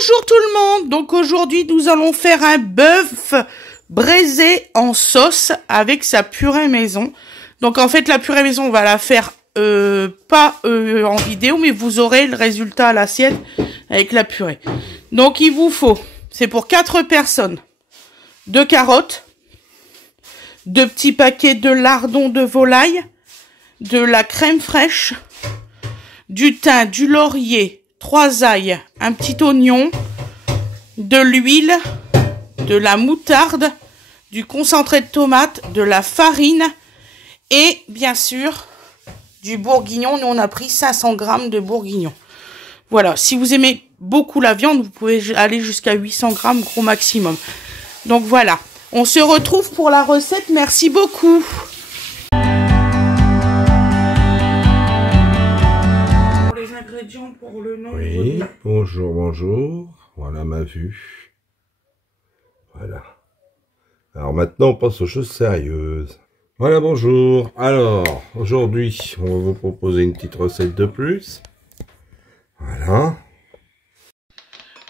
Bonjour tout le monde. Donc aujourd'hui nous allons faire un bœuf braisé en sauce avec sa purée maison. Donc en fait la purée maison on va la faire pas en vidéo, mais vous aurez le résultat à l'assiette avec la purée. Donc il vous faut, c'est pour 4 personnes, 2 carottes, 2 petits paquets de lardons de volaille, de la crème fraîche, du thym, du laurier, 3 ails, un petit oignon, de l'huile, de la moutarde, du concentré de tomate, de la farine et bien sûr du bourguignon. Nous on a pris 500 grammes de bourguignon. Voilà, si vous aimez beaucoup la viande, vous pouvez aller jusqu'à 800 grammes gros maximum. Donc voilà, on se retrouve pour la recette. Merci beaucoup. Pour le nom. Oui, bonjour, bonjour. Voilà ma vue. Voilà. Alors maintenant, on passe aux choses sérieuses. Voilà, bonjour. Alors, aujourd'hui, on va vous proposer une petite recette de plus. Voilà.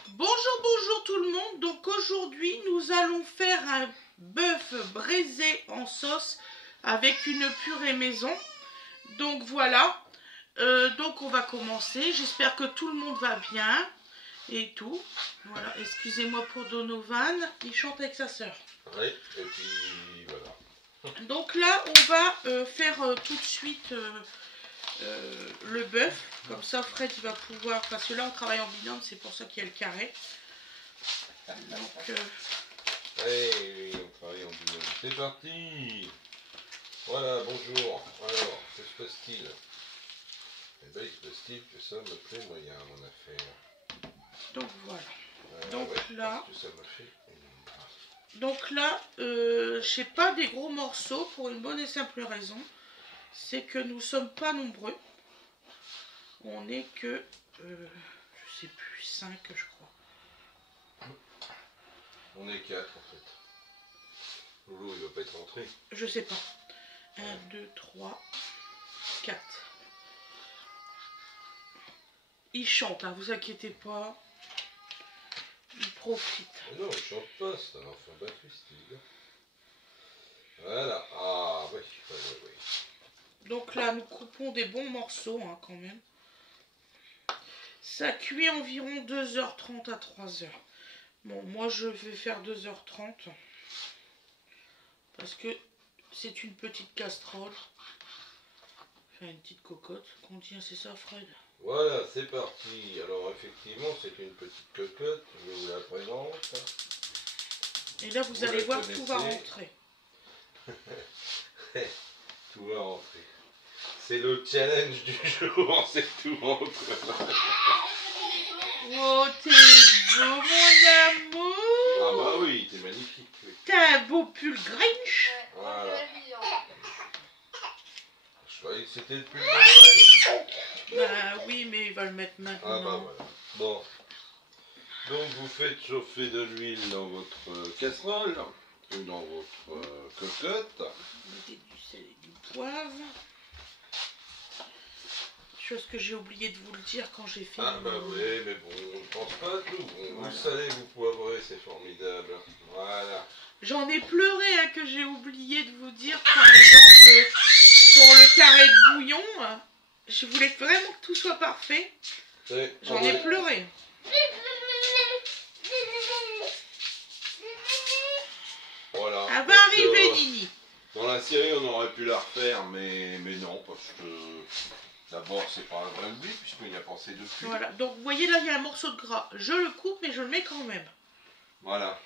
Bonjour tout le monde. Donc aujourd'hui, nous allons faire un bœuf braisé en sauce avec une purée maison. Donc voilà. Donc on va commencer, j'espère que tout le monde va bien et tout. Voilà, excusez-moi pour Donovan, il chante avec sa soeur. Oui, et puis voilà. Donc là on va faire tout de suite le bœuf, comme ça Fred il va pouvoir, parce que là on travaille en binôme, c'est pour ça qu'il y a le carré. Donc Oui, on travaille en binôme. C'est parti. Voilà, bonjour. Alors, que se passe-t-il? Eh bien, il se passe-t-il que ça me plaît moyen, mon affaire. donc voilà. Donc ouais, là, parce que ça me fait... donc là, je sais pas des gros morceaux pour une bonne et simple raison, c'est que nous sommes pas nombreux. On n'est que, je sais plus, 5 je crois. On est 4 en fait. Loulou il va pas être rentré. Je sais pas. 1, 2, 3, 4. Il chante, hein, vous inquiétez pas. Il profite. Mais non, il chante pas, c'est un enfant battu, Steve. Voilà. Ah, oui, oui, oui. Donc là, nous coupons des bons morceaux, hein, quand même. Ça cuit environ 2h30 à 3h. Bon, moi, je vais faire 2h30. Parce que c'est une petite casserole. Enfin, une petite cocotte. Contient, c'est ça, Fred? Voilà, c'est parti. Alors, effectivement, c'est une petite cocotte. Je vous la présente. Et là, vous allez voir, tout va rentrer. Tout va rentrer. C'est le challenge du jour, c'est tout rentre. Oh, t'es beau, mon amour. Ah bah oui, t'es magnifique. Oui. T'as un beau pull Grinch. Voilà. Je croyais que c'était le pull de Noël. Bah oui, mais il va le mettre maintenant. Ah bah voilà. Bon. Donc vous faites chauffer de l'huile dans votre casserole ou dans votre cocotte. Mettez du sel et du poivre. Chose que j'ai oublié de vous le dire quand j'ai fait. Ah bah oui, mais bon, on ne pense pas à tout. Bon, voilà. Vous salez, vous poivrez, c'est formidable. Voilà. J'en ai pleuré hein, que j'ai oublié de vous dire, par exemple, pour le carré de bouillon. Je voulais vraiment que tout soit parfait. J'en ai pleuré. Voilà. Elle va arriver, Nini. Dans la série, on aurait pu la refaire, mais non, parce que d'abord, c'est pas un vrai oubli, puisqu'il a pensé dessus. Voilà, donc vous voyez là, il y a un morceau de gras. Je le coupe, mais je le mets quand même. Voilà.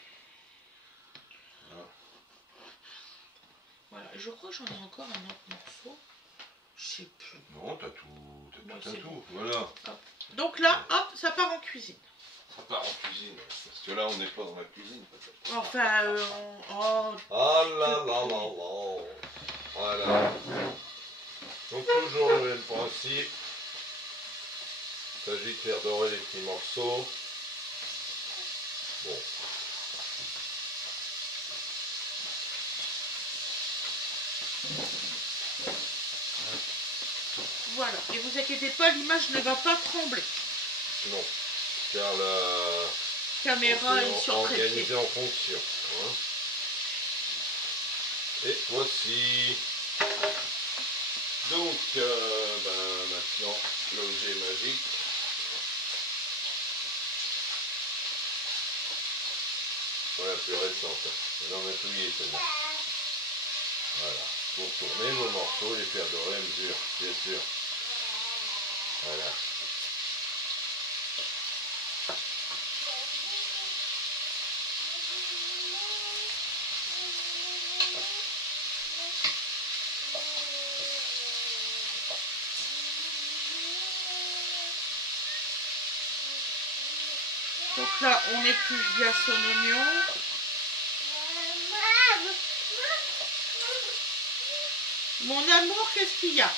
Voilà, je crois que j'en ai encore un autre morceau. Je sais plus. Non, t'as tout, Bon. voilà. Hop. Donc là, hop, ça part en cuisine. Ça part en cuisine, parce que là, on n'est pas dans la cuisine, peut-être. Enfin, oh. Ah là là là là. Voilà. Donc toujours le même principe. Il s'agit de faire dorer les petits morceaux. Bon. Voilà, et vous inquiétez pas, l'image ne va pas trembler. Non. car la caméra est surtraitée. Organisée en fonction. Hein. Et voici. Donc, maintenant, l'objet magique. Voilà, plus récente. J'en ai touillé celle-là. Voilà. Pour tourner vos morceaux, les faire dorer à mesure, bien sûr. Voilà. Donc là, on épluche bien son oignon. Mon amour, qu'est-ce qu'il y a?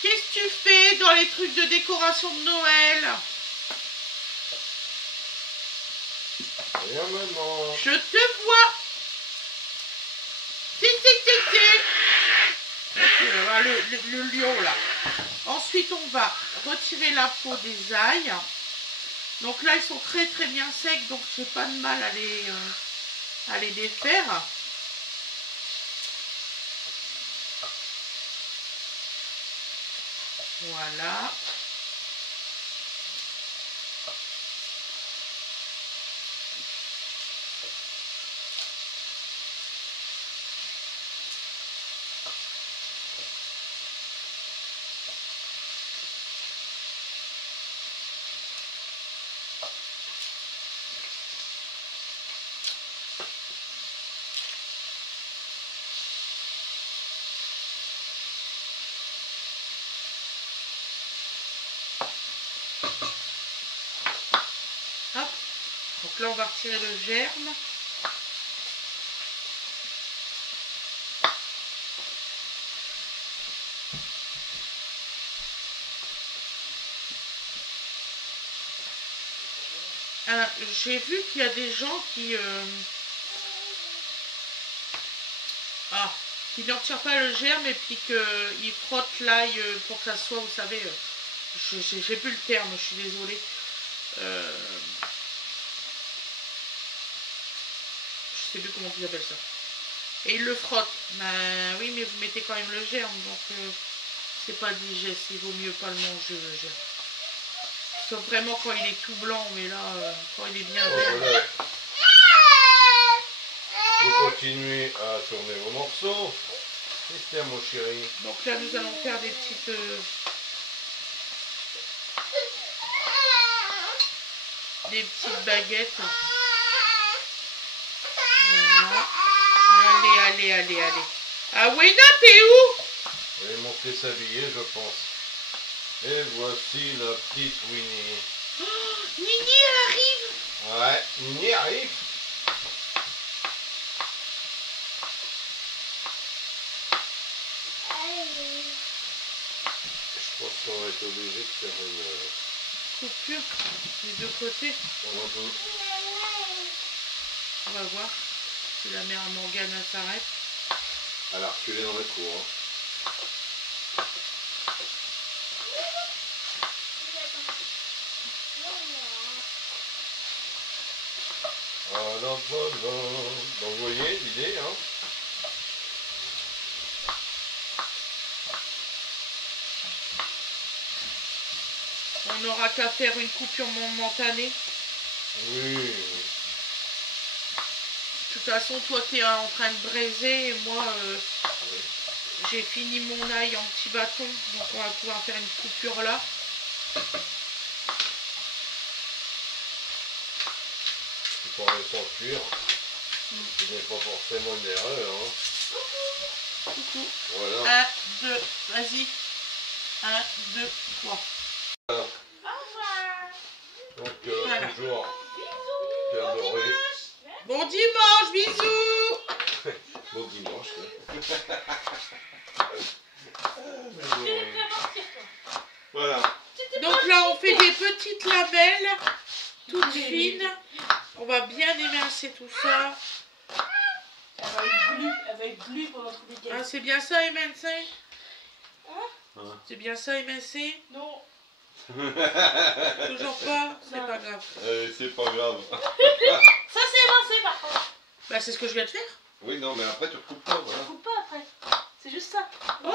Qu'est-ce que tu fais dans les trucs de décoration de Noël? Rien, maman. Je te vois. Tic, tic, tic, tic. Ok, le lion là. Ensuite, on va retirer la peau des ailes. Donc là, ils sont très très bien secs, donc j'ai pas de mal à les défaire. Voilà. Hop. Donc là, on va retirer le germe. J'ai vu qu'il y a des gens qui ne retirent pas le germe et puis qu'ils frottent l'ail pour que ça soit, vous savez, j'ai plus le terme, je suis désolée. Je sais plus comment ils appellent ça. Et ils le frottent. Ben oui, mais vous mettez quand même le germe, donc c'est pas digeste, il vaut mieux pas le manger le germe. Sauf vraiment quand il est tout blanc, mais là, quand il est bien vert. Voilà. Vous continuez à tourner vos morceaux. Qu'est-ce mon chéri? Donc là, nous allons faire des petites... baguettes. Voilà. Allez. Ah, Wayna, t'es où? Elle est montée s'habiller, je pense. Et voici la petite Winnie. Oh, Nini, elle arrive. Ouais, Nini arrive. Je pense qu'on va être obligé de faire une coupure des deux côtés. On va voir si la mère Morgane s'arrête. Elle a reculé dans le cours. Hein. Donc vous voyez l'idée, hein. On n'aura qu'à faire une coupure momentanée. Oui. De toute façon, toi tu es en train de braiser et moi j'ai fini mon ail en petit bâton, donc on va pouvoir faire une coupure là. Pour le sans cuire, ce n'est pas forcément une erreur. Hein. Coucou. Voilà. 1, 2, vas-y. 1, 2, 3. Voilà. Donc voilà. Toujours bien doré. Bon dimanche, bisous. Bon dimanche. Voilà. Donc là on fait des petites lamelles toutes fines. On va bien émincer tout ça. Elle va être glue pour notre week-end. Ah, c'est bien ça, émincer? C'est bien ça, MSC? Non. Toujours pas? C'est pas grave. C'est pas grave. Ça c'est évincé par contre. Bah c'est ce que je viens de faire. Oui, non, mais après tu recoupes pas, voilà. Je coupe pas après. C'est juste ça. Oh, je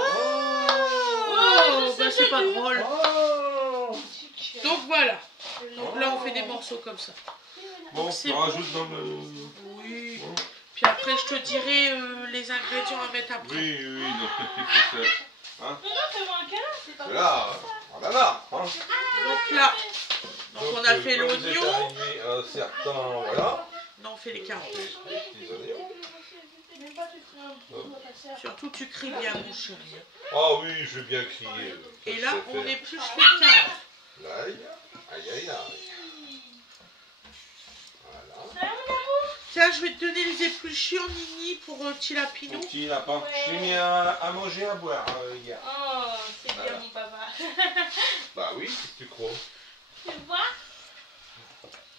bah sais, c'est pas j'ai vu. drôle. Oh. Donc voilà. Donc là on fait des morceaux comme ça. Bon, c'est on bon. rajoute dans le... Oui. Bon. Puis après je te dirai les ingrédients à mettre après. Oui, donc qu'est-ce que c'est? Hein? Non, fais-moi un câlin, c'est pas Là, on en a, hein. Donc là, donc on a fait quand vous êtes l'oignon. arrivé à un certain, voilà. Non, on fait les carottes. Les petits oignons. Même pas tu ferais un bout, on va passer à... Surtout tu cries bien mon chéri. Ah oui, je vais bien crier. Ça, Et je là sais on faire. épluche les carottes. L'ail, aïe aïe aïe. Voilà. Tiens, je vais te donner les épluchures, Nini, pour petit lapinou. Mon petit lapin. Ouais. J'ai mis à manger, à boire hier. Oh, c'est bien Voilà. mon papa. Bah oui, qu'est-ce que tu crois? Tu vois?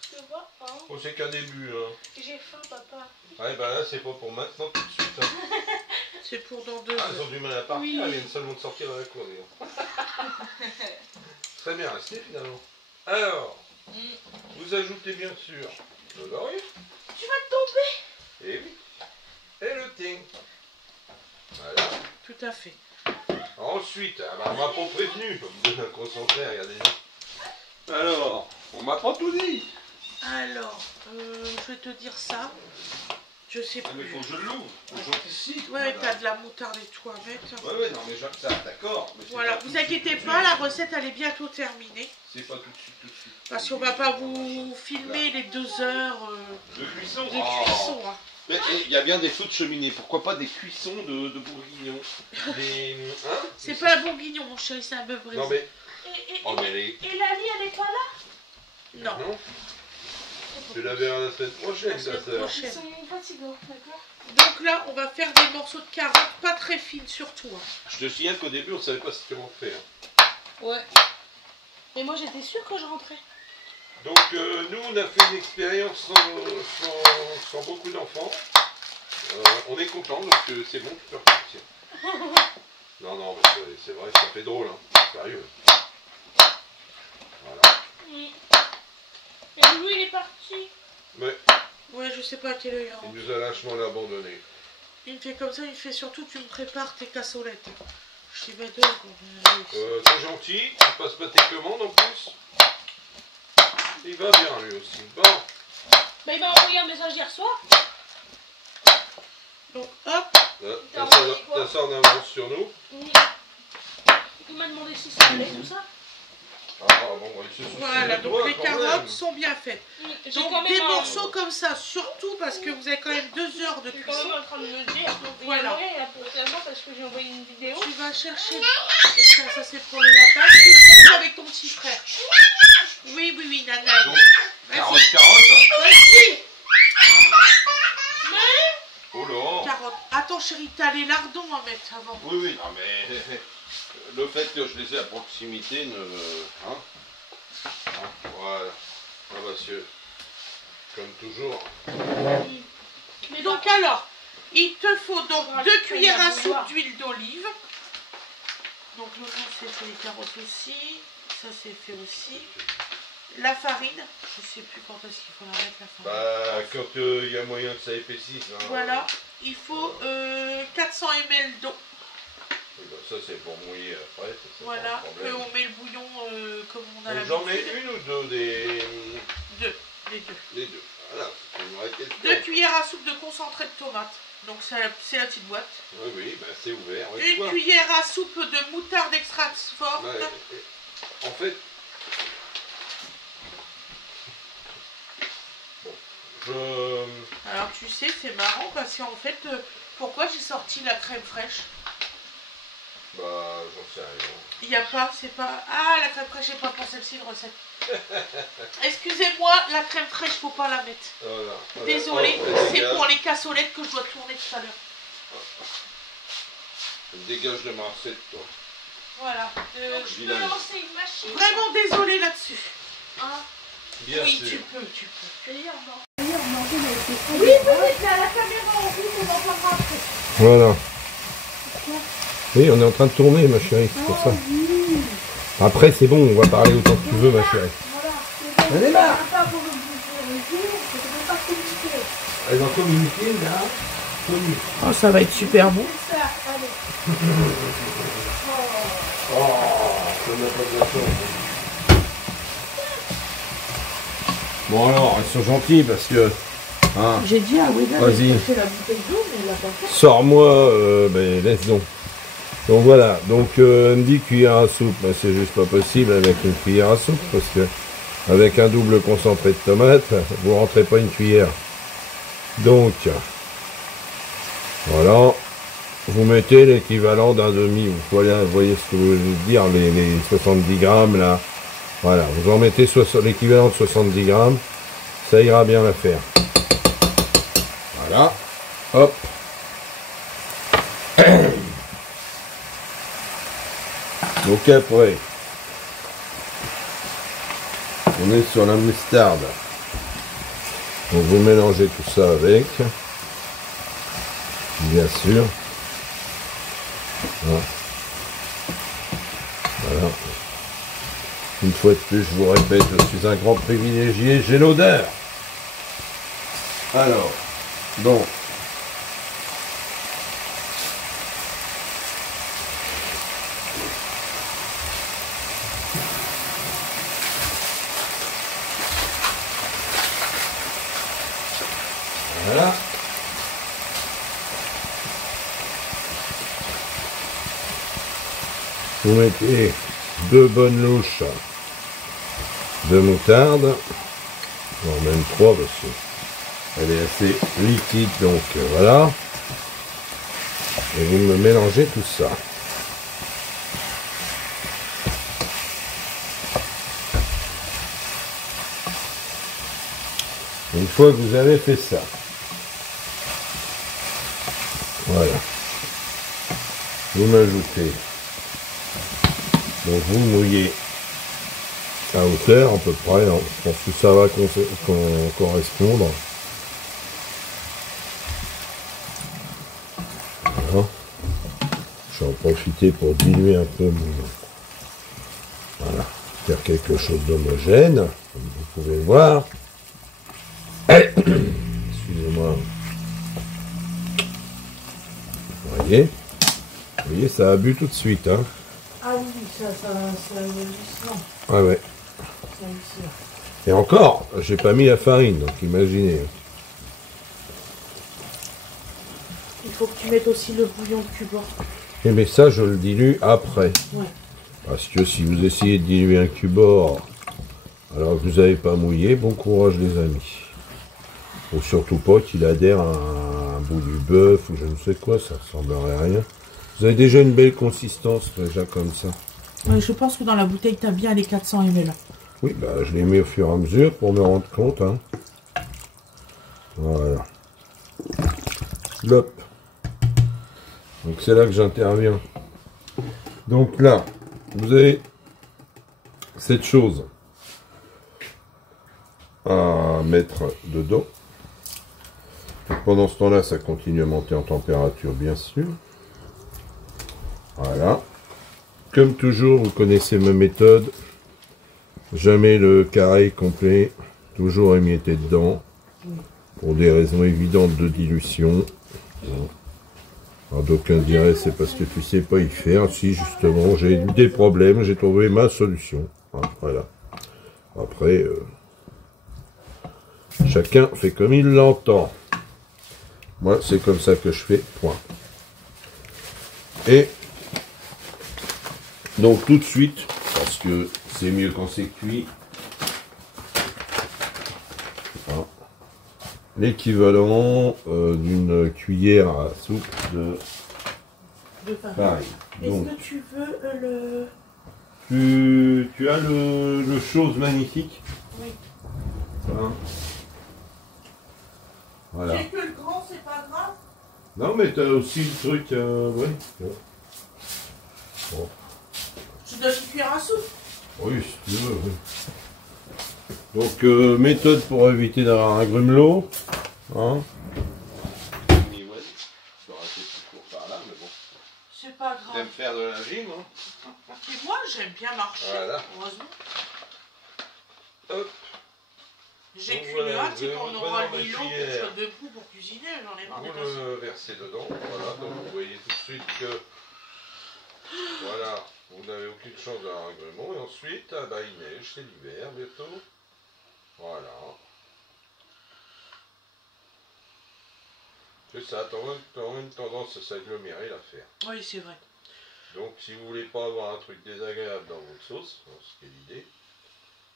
Tu vois? Hein? Oh, c'est qu'un début. Hein. J'ai faim, papa. Ouais, bah là, c'est pas pour maintenant tout de suite. Hein. C'est pour dans 2 Ah, ils heures. ont du mal à partir, Oui. ils viennent seulement de sortir dans la cour. Très bien resté finalement. Alors, vous ajoutez bien sûr le laurier. Tu vas te tomber. Et oui. Et le thym. Voilà. Tout à fait. Ensuite, ah bah, on m'a pas prévenu. Vous me donnez un concentré, regardez. Alors, on m'a pas tout dit. Alors, je vais te dire ça. Je sais Ah, mais plus. faut que je l'ouvre. J'anticipe. Ouais, t'as de la moutarde et tout à mettre. Ouais, non, mais ça, d'accord. mais c'est Voilà, pas tout vous de suite, inquiétez tout de pas, suite. la recette elle est bientôt terminée. C'est pas tout de suite, tout de suite. Parce qu'on va pas vous filmer les 2 heures De cuisson. de Oh. cuisson. Hein. Mais il y a bien des feux de cheminée. Pourquoi pas des cuissons de bourguignons? Des... Hein? C'est pas un bourguignon, mon chéri, c'est un bœuf brisé. Non, mais... Et Oh, mais les... Lali, elle est pas là? Non, Non. Je la verrai la semaine prochaine, la ta semaine sœur. Ils prochaine. sont fatigants, d'accord? Donc là, on va faire des morceaux de carottes, pas très fines surtout. Hein. Je te signale qu'au début, on savait pas ce comment faire. Ouais. Mais moi j'étais sûre que je rentrais. Donc, nous, on a fait une expérience sans beaucoup d'enfants. On est content, donc c'est bon, tu peux repartir. Non, non, mais c'est vrai, ça fait drôle, hein. Sérieux. Voilà. Et Loulou il est parti. Mais Ouais, je sais pas à quelle heure il rentre. il nous a lâchement abandonné. Il me fait comme ça, il me fait surtout, tu me prépares tes cassolettes. Je dis, bah T'es gentil, tu passes pas tes commandes en plus. Il va bien lui aussi. Bon. Bah il m'a envoyé un message hier soir. Donc hop, T'as ça en avance sur nous. Il m'a demandé si ça allait, tout ça. Ah bon, il se soucie voilà, de donc toi, les quand carottes même. sont bien faites. J'ai Donc quand même des un- morceaux comme ça, surtout parce que vous avez quand même 2 heures de Je suis quand cuisson. même en train de me dire. Voilà. Voilà. Pour savoir parce que j'ai envoyé une vidéo. Tu vas chercher, ça c'est pour les lapins, tu le comptes avec ton petit frère. Oui, oui, oui, Nana. Donc, Vas-y, carotte. vas-y. Oh là. Carottes. Attends chérie, t'as les lardons à mettre avant. Oui, oui, non mais le fait que je les ai à proximité ne... Hein, voilà. Ah monsieur, comme toujours. Mais Donc alors, il te faut donc Ah, 2 je cuillères à vais soupe voir. d'huile d'olive. Donc le reste c'est fait les carottes aussi. Ça c'est fait aussi. La farine, je sais plus quand est-ce qu'il faut la mettre la farine. Bah, quand il y a moyen que ça épaississe. Hein, Voilà, il faut 400 ml d'eau. oui, bah, ça c'est pour mouiller après. Ça, c'est Voilà, pas un problème. on met le bouillon comme on a Donc, j'en mets l'habitude. une ou deux des... Deux, les deux. Les deux. Voilà, c'est une vraie question. 2 cuillères à soupe de concentré de tomate. Donc c'est la petite boîte. Oui, oui, bah, c'est ouvert. Ouais, tu Une vois. cuillère à soupe de moutarde extra forte. Ouais, en fait, bon, Alors tu sais, c'est marrant parce qu'en fait, pourquoi j'ai sorti la crème fraîche? bah, j'en sais rien. Il n'y a pas, c'est pas... Ah, la crème fraîche n'est pas pour celle-ci de recette. Excusez-moi, la crème fraîche, faut pas la mettre. Voilà, voilà. Désolée, Oh, c'est pour les cassolettes que je dois tourner tout à l'heure. Dégage de ma recette, toi. Voilà. Je peux lancer une machine. Vraiment désolée là-dessus. Hein? Bien Oui, sûr. tu peux. D'ailleurs, non. Oui, peut-être, mais à la caméra en rouge, on en parlera après. Voilà. Oui, on est en train de tourner, ma chérie, c'est pour ça. Après, c'est bon, on va parler autant que tu veux, ma chérie. On est là. Elle va communiquer, là. Oh, ça va être super bon. Oh, ça n'a pas de chance. Bon alors, ils sont gentils parce que... Hein, J'ai dit à Weda vas-y. de chercher la bouteille d'eau, mais elle l'a pas fait. Sors-moi, ben laisse donc. Donc voilà, donc elle me dit cuillère à soupe, mais c'est juste pas possible avec une cuillère à soupe, parce que avec un double concentré de tomate, vous rentrez pas une cuillère. Donc, voilà, vous mettez l'équivalent d'un demi, vous voyez ce que je veux dire, les 70 grammes là, voilà, vous en mettez l'équivalent de 70 grammes, ça ira bien l'affaire. Voilà, hop. Donc après, on est sur la moutarde. Donc vous mélangez tout ça avec, bien sûr. Voilà. Voilà. Une fois de plus, je vous répète, je suis un grand privilégié, j'ai l'odeur. Alors, donc, voilà. Vous mettez 2 bonnes louches de moutarde, non même 3 parce qu'elle est assez liquide, donc voilà. Et vous me mélangez tout ça. Une fois que vous avez fait ça, voilà, vous m'ajoutez, donc vous mouillez à hauteur à peu près, hein. Je pense que ça va correspondre. Voilà. Je vais en profiter pour diluer un peu mon... Voilà, faire quelque chose d'homogène, comme vous pouvez le voir. Excusez-moi. Vous voyez, ça a bu tout de suite, hein. Ah oui, ça hallucinant. Ah ouais. C'est hallucinant. Et encore, j'ai pas mis la farine, donc imaginez. Il faut que tu mettes aussi le bouillon de Cuba. Et mais ça, je le dilue après. Ouais. Parce que si vous essayez de diluer un cubord alors que vous n'avez pas mouillé, bon courage les amis. Ou surtout pas qu'il adhère à un bout du bœuf ou je ne sais quoi, ça ressemblerait à rien. Vous avez déjà une belle consistance déjà comme ça. Ouais, je pense que dans la bouteille, tu as bien les 400 ml. Oui, bah je les mets au fur et à mesure pour me rendre compte. Hein. Voilà. Hop. Donc c'est là que j'interviens. Donc là, vous avez cette chose à mettre dedans. Pendant ce temps-là, ça continue à monter en température, bien sûr. Voilà. Comme toujours, vous connaissez ma méthode. Jamais le carré complet, toujours émietté dedans, pour des raisons évidentes de dilution. Alors d'aucuns diraient c'est parce que tu sais pas y faire. Si justement j'ai eu des problèmes, j'ai trouvé ma solution. Voilà. Après, chacun fait comme il l'entend. Moi, c'est comme ça que je fais, point. Et donc tout de suite, parce que c'est mieux quand c'est cuit, l'équivalent d'une cuillère à soupe de farine. Est-ce que tu veux Tu as le chose magnifique. Oui. Hein. Voilà. J'ai que le grand, c'est pas grave. Non, mais tu as aussi le truc. Oui. Bon. Bon. Tu donnes une cuillère à soupe. Oui, si tu veux. Oui. Donc, méthode pour éviter d'avoir un grumelot. Hein. C'est pas grave. T'aimes faire de la gym, hein? Et moi, j'aime bien marcher, voilà. heureusement. Hop. J'ai qu'une voilà, hâte, c'est qu'on aura ma l'îlot pour que je cuillère. sois debout pour cuisiner, j'en ai marre Vous d'être assis. le versez dedans, voilà, donc vous voyez tout de suite que voilà, vous n'avez aucune chance d'un agrément, et ensuite, ah bah, il neige, c'est l'hiver bientôt, voilà. C'est ça, t'as même tendance à s'agglomérer l'affaire. Oui, c'est vrai. Donc si vous voulez pas avoir un truc désagréable dans votre sauce, ce qui est l'idée,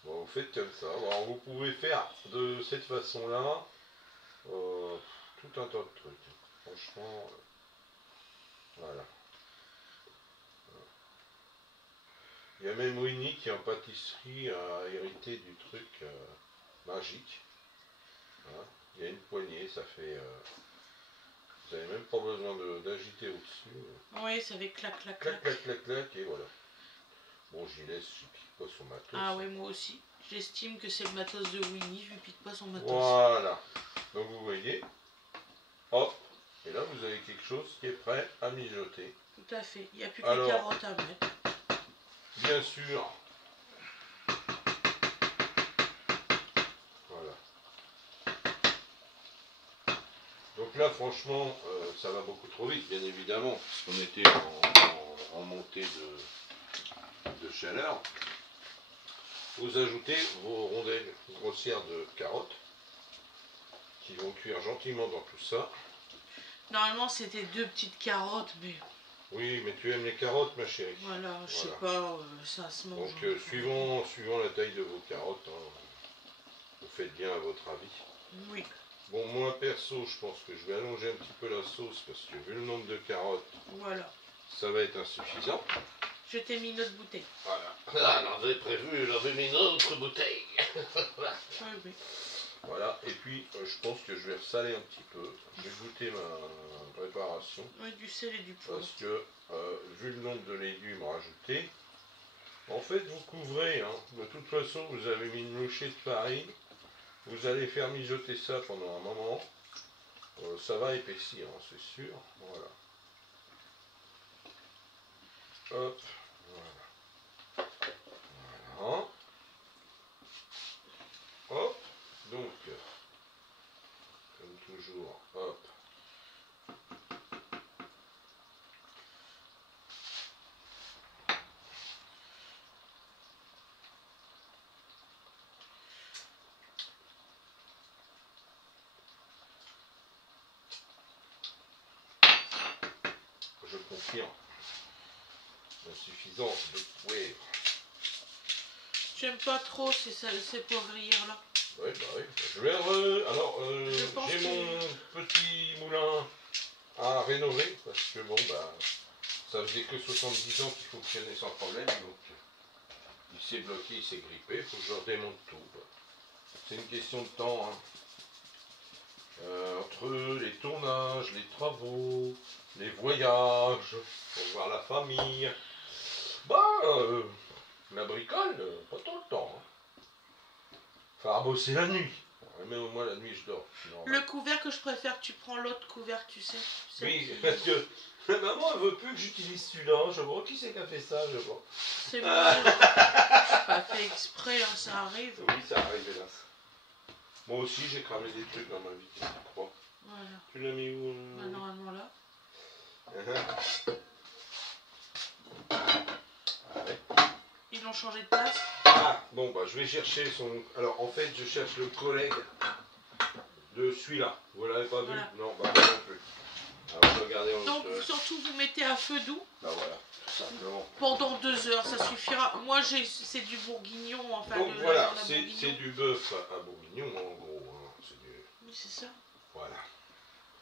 bon, vous faites comme ça. Alors vous pouvez faire de cette façon-là tout un tas de trucs. Franchement, voilà. Il y a même Winnie qui en pâtisserie a hérité du truc magique. Voilà. Il y a une poignée, ça fait... vous n'avez même pas besoin d'agiter au-dessus. Oui, ça fait clac, clac, Clac, clac. clac, clac, clac, et voilà. Bon, j'y pique pas son matos. Ah oui, moi aussi. J'estime que c'est le matos de Winnie, je lui pique pas son matos. Voilà. Donc vous voyez, hop, et là vous avez quelque chose qui est prêt à mijoter. Tout à fait. Il n'y a plus que Alors, les carottes à mettre. Bien sûr. Voilà. Donc là, franchement, ça va beaucoup trop vite, bien évidemment, parce qu'on était en montée de chaleur. Vous ajoutez vos rondelles grossières de carottes qui vont cuire gentiment dans tout ça. Normalement, c'était 2 petites carottes, mais Oui, mais tu aimes les carottes, ma chérie. voilà, je sais Voilà. pas, ça se mange. Donc, suivant la taille de vos carottes, hein, vous faites bien à votre avis. Oui. Bon, moi, perso, je pense que je vais allonger un petit peu la sauce, parce que vu le nombre de carottes, Voilà. ça va être insuffisant. Je t'ai mis notre bouteille. Voilà. Ah, j'avais prévu, j'avais mis une autre bouteille. Oui, oui. Voilà, et puis, je pense que je vais ressaler un petit peu. Je vais goûter ma préparation. Oui, du sel et du poivre. Parce que, vu le nombre de légumes rajoutés, en fait, vous couvrez, hein. De toute façon, vous avez mis une louchée de farine, vous allez faire mijoter ça pendant un moment, ça va épaissir, hein, c'est sûr, voilà. Hop, voilà. Voilà. Hop, donc, comme toujours, hop. Je confirme l'insuffisance de poivre. J'aime pas trop ces poivrières là. Oui, bah oui. Je vais alors, Je pense j'ai que- mon petit moulin à rénover parce que bon, bah, ça faisait que 70 ans qu'il fonctionnait sans problème, donc il s'est bloqué, il s'est grippé, il faut que je redémonte tout. C'est une question de temps, hein. Entre les tournages, les travaux, les voyages, pour voir la famille, bah, la bricole, pas tout le temps. Hein. Faut bosser la nuit. Mais au moins la nuit je dors. Le couvercle, je préfère que tu prends l'autre couvercle, tu sais. Oui, qui- parce que maman elle veut plus que j'utilise celui-là. Je vois qui c'est qui a fait ça, je vois. C'est bon. C'est pas fait exprès, hein, ça arrive. Oui, ça arrive hélas. Moi aussi j'ai cramé des trucs dans ma vie, tu crois. Voilà. Tu l'as mis où Bah, normalement là. Ouais. Ils ont changé de place. Ah, bon, bah je vais chercher son... Alors en fait, je cherche le collègue de celui-là. Vous l'avez pas Voilà. vu? Non, bah pas non plus. Alors regardez en Donc surtout vous mettez à feu doux Bah voilà, tout simplement. pendant 2 heures, ça suffira. Moi c'est du bourguignon, enfin Donc de voilà, la c'est bourguignon. du bœuf à bourguignon en gros. Hein. C'est du... Oui, c'est ça. Voilà.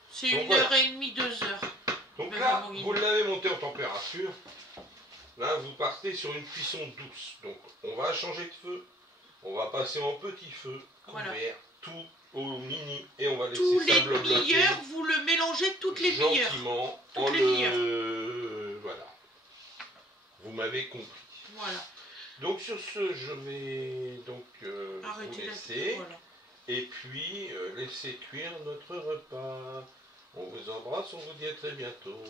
C'est Donc, 1 voilà. heure et demie, 2 heures. Donc Le là, bourguignon. vous l'avez monté en température. Là, vous partez sur une cuisson douce. Donc, on va changer de feu. On va passer en petit feu, couvert, Voilà. tout au mini, et on va laisser Tous ça les blablater demi-heures, vous le mélangez toutes les demi-heures. gentiment. Toutes en les le... Voilà. Vous m'avez compris. Voilà. Donc, sur ce, je vais donc vous Arrêtez laisser. Voilà. Et puis, laissez cuire notre repas. On vous embrasse, on vous dit à très bientôt.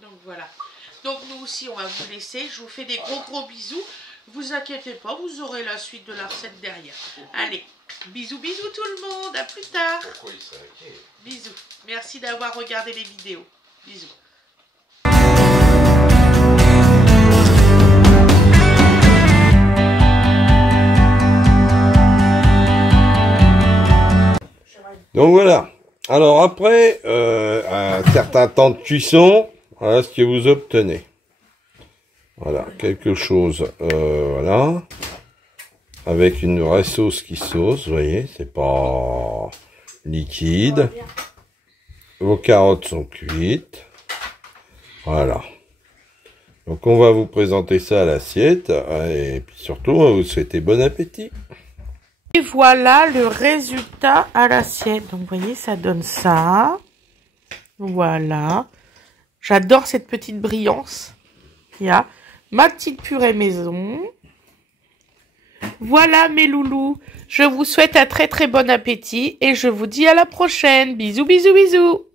Donc voilà. Donc nous aussi, on va vous laisser. Je vous fais des gros bisous. Vous inquiétez pas, vous aurez la suite de la recette derrière. Allez, bisous tout le monde. À plus tard. Bisous. Merci d'avoir regardé les vidéos. Bisous. Donc voilà. Alors après un certain temps de cuisson, voilà ce que vous obtenez. Voilà, quelque chose, voilà, avec une vraie sauce qui sauce, vous voyez, c'est pas liquide. Vos carottes sont cuites. Voilà. Donc on va vous présenter ça à l'assiette, et puis surtout, on va vous souhaiter bon appétit. Et voilà le résultat à l'assiette. Donc, vous voyez, ça donne ça. Voilà. J'adore cette petite brillance. Il y a ma petite purée maison. Voilà mes loulous. Je vous souhaite un très bon appétit et je vous dis à la prochaine. Bisous.